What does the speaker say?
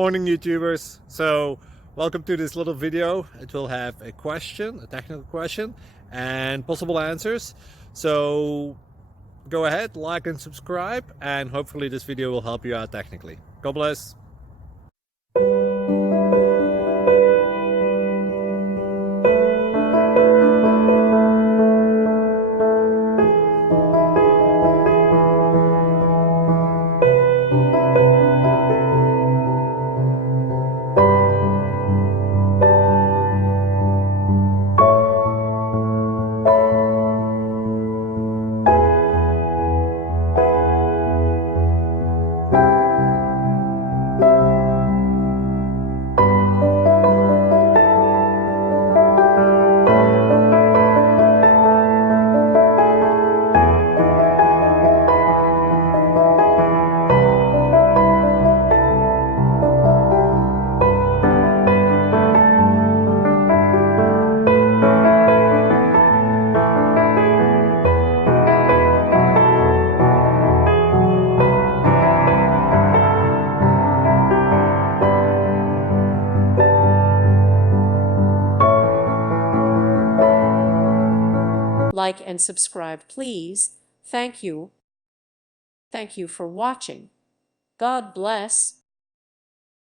Morning YouTubers. So welcome to this little video. It will have a question, a technical question, and possible answers. So go ahead, like and subscribe, and hopefully this video will help you out technically. God bless. Like and subscribe, please. Thank you. Thank you for watching. God bless.